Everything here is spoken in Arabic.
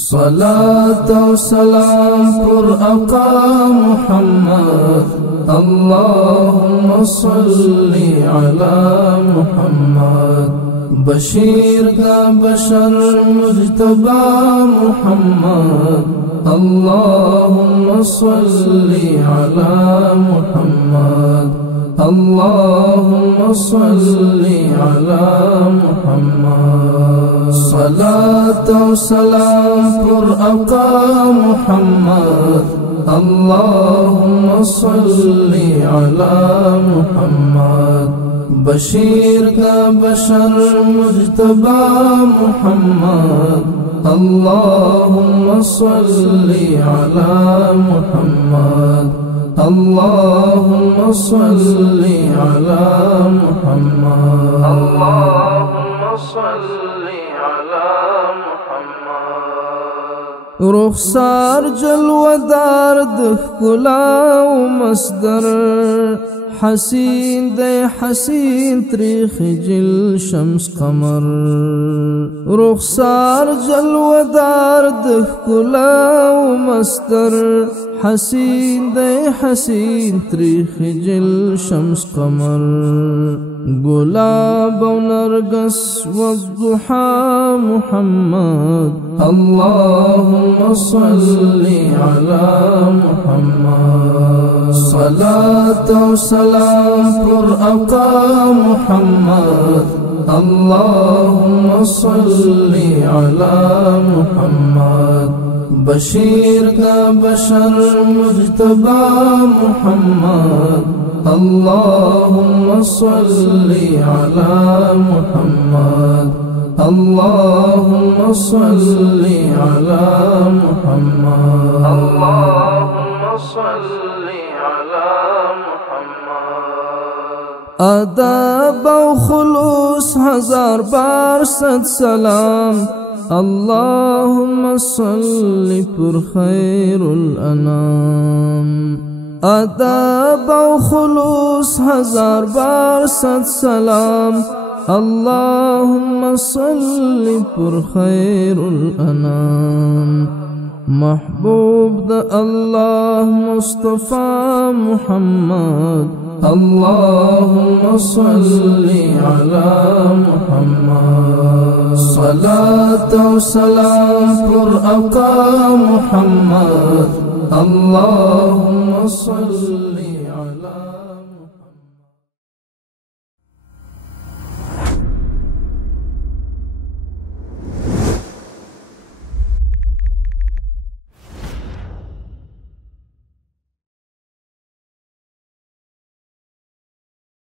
صلاة و سلام پر آقا محمد اللهم صل على محمد بشیر دا بشر مجتبى محمد اللهم صل على محمد اللهم صل على محمد صلاة و سلام پر آقا محمد اللهم صل على محمد بشیر دا بشر مجتبى محمد اللهم صل على محمد اللهم صل على محمد اللهم صل على محمد رخسار جلودار دخلا و مصدر حسین دے حسین تریخ جل شمس قمر رخسار جلودار دخلا و مصدر حسین دے حسین تریخ جل شمس قمر گلاب و نرگس والضحى محمد اللهم صل على محمد صلاة و سلام پر آقا محمد اللهم صل على محمد بشیر دا بشر مجتبى محمد اللهم صل على محمد اللهم صل على محمد اللهم صل على محمد آداب و خلوص ہزار بار صد سلام اللهم صل پر خیر الانام آداب و خلوص ہزار بار صد سلام اللهم صل پر خیر الانام محبوب دا اللہ مصطفى محمد اللهم صل على محمد صلاة و سلام پر آقا محمد اللهم صل